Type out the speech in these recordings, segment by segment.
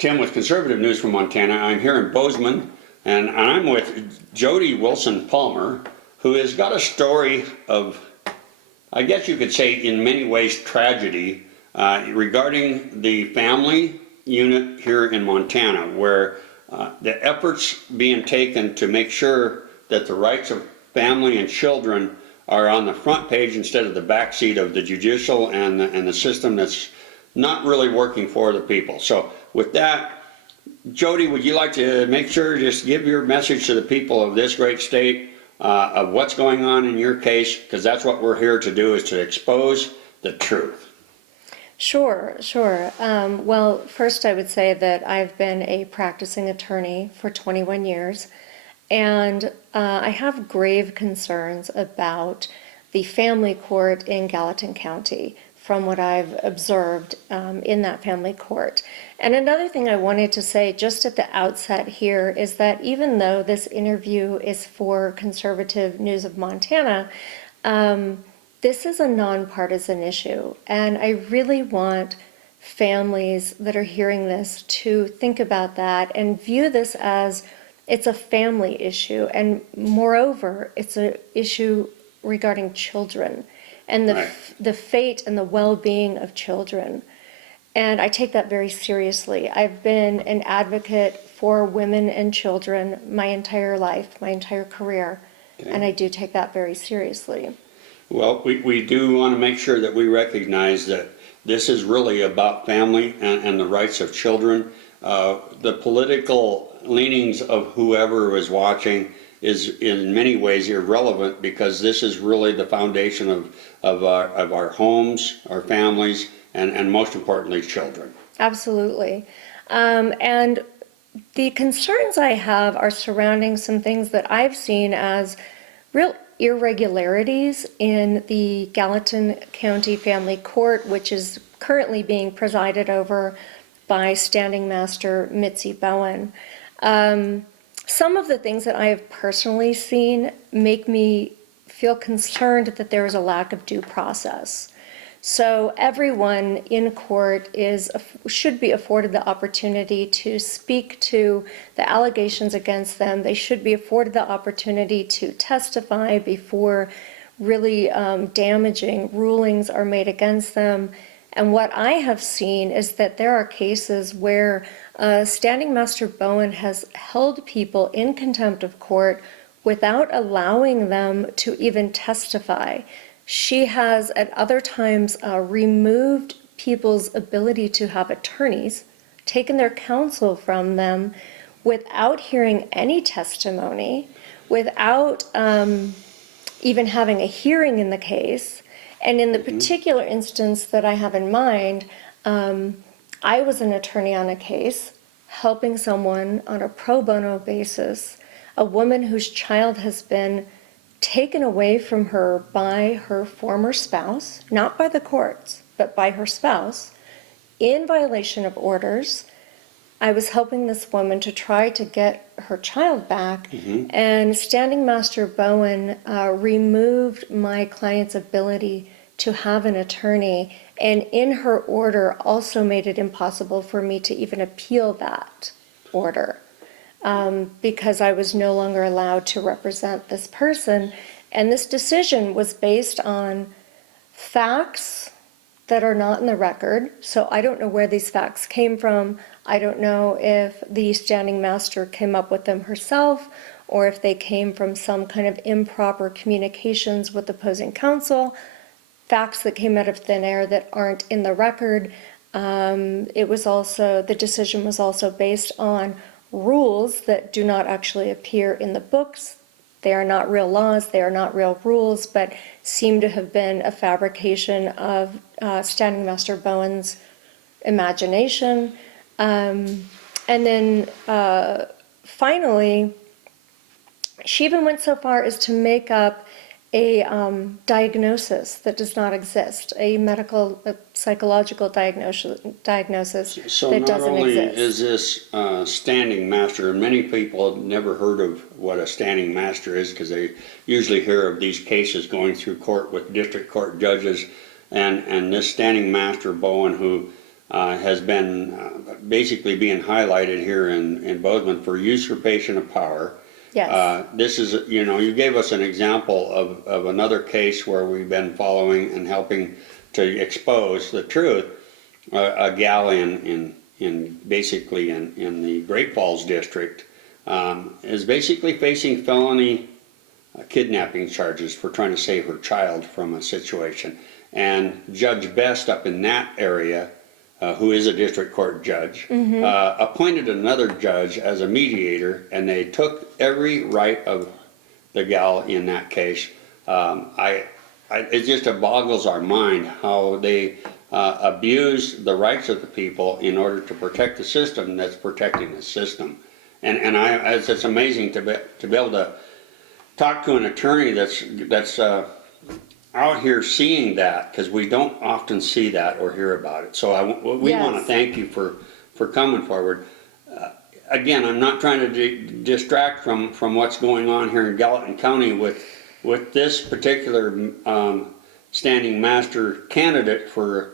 Tim with Conservative News from Montana. I'm here in Bozeman, and I'm with Jody Willson Palmer, who has got a story of, I guess you could say, in many ways, tragedy regarding the family unit here in Montana, where the efforts being taken to make sure that the rights of family and children are on the front page instead of the back seat of the judicial and the system that's not really working for the people. So with that, Jody, would you like to make sure just give your message to the people of this great state of what's going on in your case, because that's what we're here to do, is to expose the truth. Sure. Well, first I would say that I've been a practicing attorney for 21 years, and I have grave concerns about the family court in Gallatin County from what I've observed in that family court. And another thing I wanted to say just at the outset here is that even though this interview is for Conservative News of Montana, this is a nonpartisan issue, and I really want families that are hearing this to think about that and view this as it's a family issue, and moreover, it's an issue regarding children and the fate and the well-being of children. And I take that very seriously. I've been an advocate for women and children my entire life, my entire career, and I do take that very seriously. Well, we do want to make sure that we recognize that this is really about family and the rights of children. The political leanings of whoever is watching is in many ways irrelevant, because this is really the foundation of our homes, our families, and most importantly, children. Absolutely. And the concerns I have are surrounding some things that I've seen as real irregularities in the Gallatin County Family Court, which is currently being presided over by Standing Master Maydelana Bowen. Some of the things that I have personally seen make me feel concerned that there is a lack of due process. So everyone in court should be afforded the opportunity to speak to the allegations against them. They should be afforded the opportunity to testify before really damaging rulings are made against them. And what I have seen is that there are cases where Standing Master Bowen has held people in contempt of court without allowing them to even testify. She has at other times removed people's ability to have attorneys, taken their counsel from them without hearing any testimony, without even having a hearing in the case. And in the particular instance that I have in mind, I was an attorney on a case helping someone on a pro bono basis, a woman whose child has been taken away from her by her former spouse, not by the courts, but by her spouse, in violation of orders. I was helping this woman to try to get her child back, and Standing Master Bowen removed my client's ability to have an attorney, and in her order also made it impossible for me to even appeal that order. Because I was no longer allowed to represent this person. And this decision was based on facts that are not in the record. So I don't know where these facts came from. I don't know if the Standing Master came up with them herself, or if they came from some kind of improper communications with opposing counsel, facts that came out of thin air that aren't in the record. The decision was also based on rules that do not actually appear in the books. They are not real laws, they are not real rules, but seem to have been a fabrication of Standing Master Bowen's imagination. And then finally, she even went so far as to make up a diagnosis that does not exist, a psychological diagnosis So that not doesn't only exist. is this standing master, and many people have never heard of what a standing master is, because they usually hear of these cases going through court with district court judges, and this Standing Master Bowen, who has been basically being highlighted here in Bozeman for usurpation of power. Yes. This is, you gave us an example of another case where we've been following and helping to expose the truth. A gal basically in the Great Falls district is basically facing felony kidnapping charges for trying to save her child from a situation. And Judge Best up in that area, who is a district court judge, appointed another judge as a mediator, and they took every right of the gal in that case. It just boggles our mind how they abuse the rights of the people in order to protect the system that's protecting the system. And it's amazing to be able to talk to an attorney that's out here seeing that, because we don't often see that or hear about it. So we want to thank you for coming forward. Again, I'm not trying to distract from what's going on here in Gallatin County with this particular standing master candidate for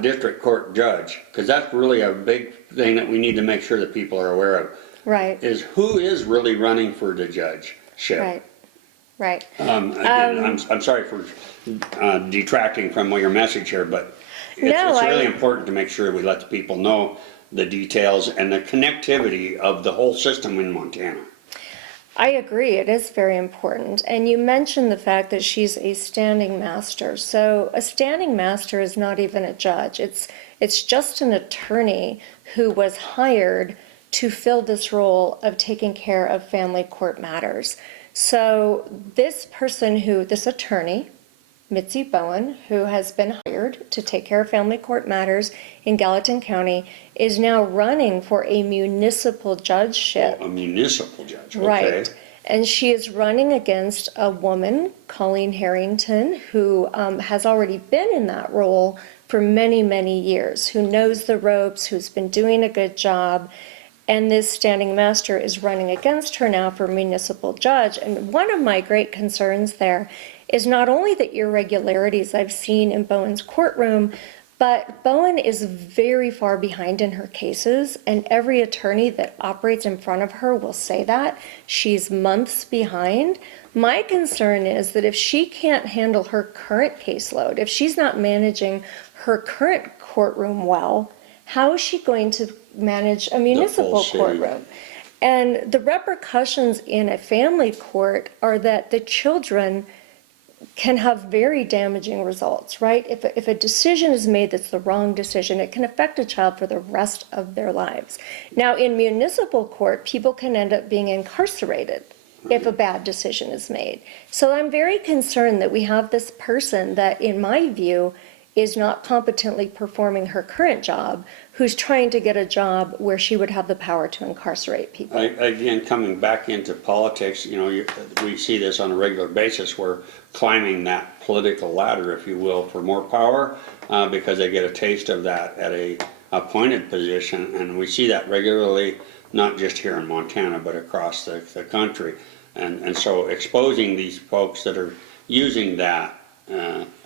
district court judge, because that's really a big thing that we need to make sure that people are aware of. Right. Is who is really running for the judgeship. Right. Right. Again, I'm sorry for detracting from your message here, but it's really important to make sure we let the people know the details and the connectivity of the whole system in Montana. I agree, it is very important. And you mentioned the fact that she's a standing master. So a standing master is not even a judge. It's just an attorney who was hired to fill this role of taking care of family court matters. So this attorney, Mitzi Bowen, who has been hired to take care of family court matters in Gallatin County, is now running for a municipal judgeship. Oh, a municipal judge, okay. Right. And she is running against a woman, Colleen Harrington, who has already been in that role for many, many years, who knows the ropes, who's been doing a good job. And this standing master is running against her now for municipal judge. And one of my great concerns there is not only the irregularities I've seen in Bowen's courtroom, but Bowen is very far behind in her cases, and every attorney that operates in front of her will say that. She's months behind. My concern is that if she can't handle her current caseload, if she's not managing her current courtroom well, how is she going to manage a municipal courtroom? And the repercussions in a family court are that the children can have very damaging results, right? If a decision is made that's the wrong decision, it can affect a child for the rest of their lives. Now, in municipal court, people can end up being incarcerated if a bad decision is made. So I'm very concerned that we have this person that, in my view, is not competently performing her current job, who's trying to get a job where she would have the power to incarcerate people. Again, coming back into politics, we see this on a regular basis. We're climbing that political ladder, if you will, for more power because they get a taste of that at a appointed position, and we see that regularly, not just here in Montana, but across the country. And so exposing these folks that are using that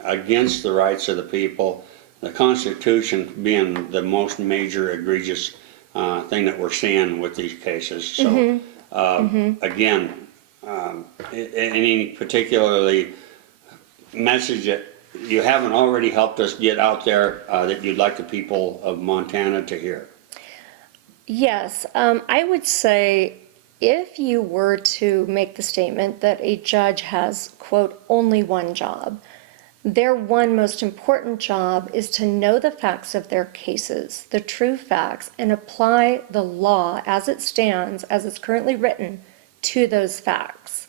against the rights of the people, the Constitution being the most major egregious thing that we're seeing with these cases. So again, any particularly message that you haven't already helped us get out there that you'd like the people of Montana to hear? Yes, I would say if you were to make the statement that a judge has, quote, only one job, their one most important job is to know the facts of their cases, the true facts, and apply the law as it stands, as it's currently written, to those facts.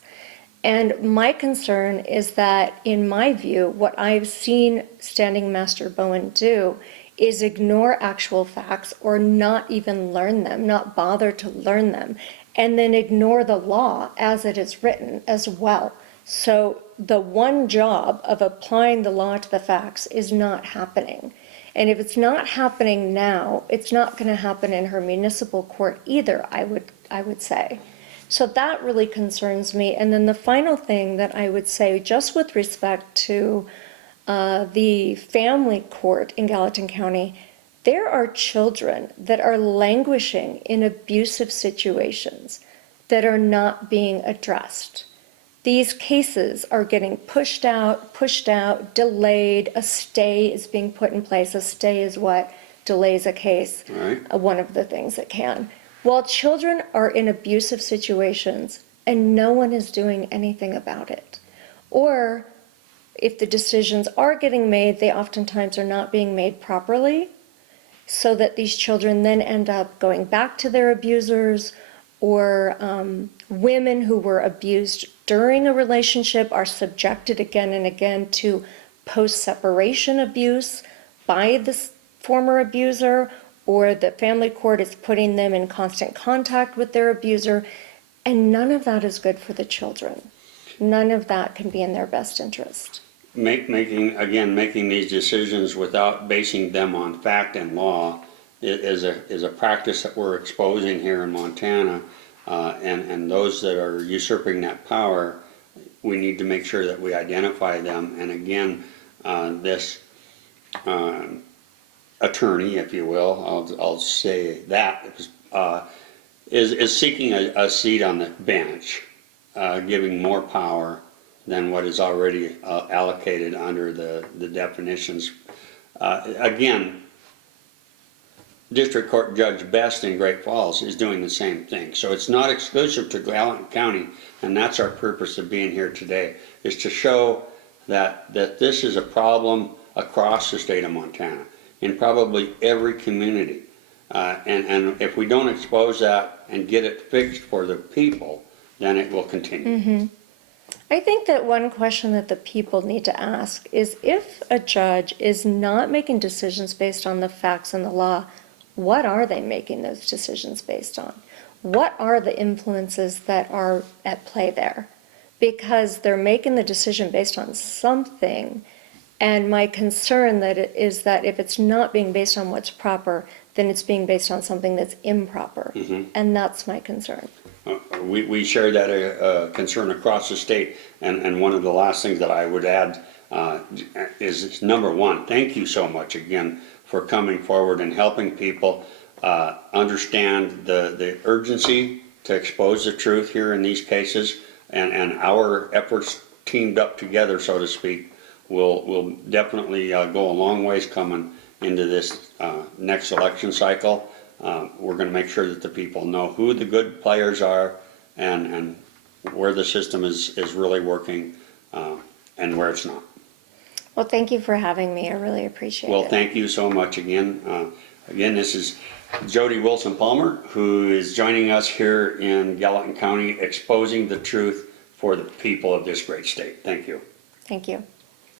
And my concern is that, in my view, what I've seen Standing Master Bowen do is ignore actual facts or not even learn them, not bother to learn them, and then ignore the law as it is written as well. So the one job of applying the law to the facts is not happening. And if it's not happening now, it's not going to happen in her municipal court either, I would say. So that really concerns me. And then the final thing that I would say, just with respect to the family court in Gallatin County, There are children that are languishing in abusive situations that are not being addressed. These cases are getting pushed out, delayed. A stay is being put in place. A stay is what delays a case, Right. one of the things it can. While children are in abusive situations and no one is doing anything about it. Or if the decisions are getting made, they oftentimes are not being made properly, so that these children then end up going back to their abusers, or women who were abused during a relationship are subjected again and again to post-separation abuse by the former abuser, or the family court is putting them in constant contact with their abuser, and none of that is good for the children. None of that can be in their best interest. Making these decisions without basing them on fact and law is a practice that we're exposing here in Montana, and those that are usurping that power, we need to make sure that we identify them. And again, this attorney, if you will, I'll say that, is seeking a seat on the bench, giving more power than what is already allocated under the definitions. Again, District Court Judge Best in Great Falls is doing the same thing. So it's not exclusive to Gallatin County, and that's our purpose of being here today, is to show that this is a problem across the state of Montana, in probably every community. And if we don't expose that and get it fixed for the people, then it will continue. Mm-hmm. I think that one question that the people need to ask is, if a judge is not making decisions based on the facts and the law, what are they making those decisions based on? What are the influences that are at play there? Because they're making the decision based on something, and my concern is that if it's not being based on what's proper, then it's being based on something that's improper. Mm-hmm. And that's my concern. We share that concern across the state, and one of the last things that I would add is number one, thank you so much again for coming forward and helping people understand the urgency to expose the truth here in these cases, and our efforts teamed up together, so to speak, will definitely go a long ways coming into this next election cycle. We're going to make sure that the people know who the good players are, and where the system is really working, and where it's not. Well, thank you for having me. I really appreciate it. Well, thank you so much again. Again, this is Jody Willson Palmer, who is joining us here in Gallatin County, exposing the truth for the people of this great state. Thank you. Thank you.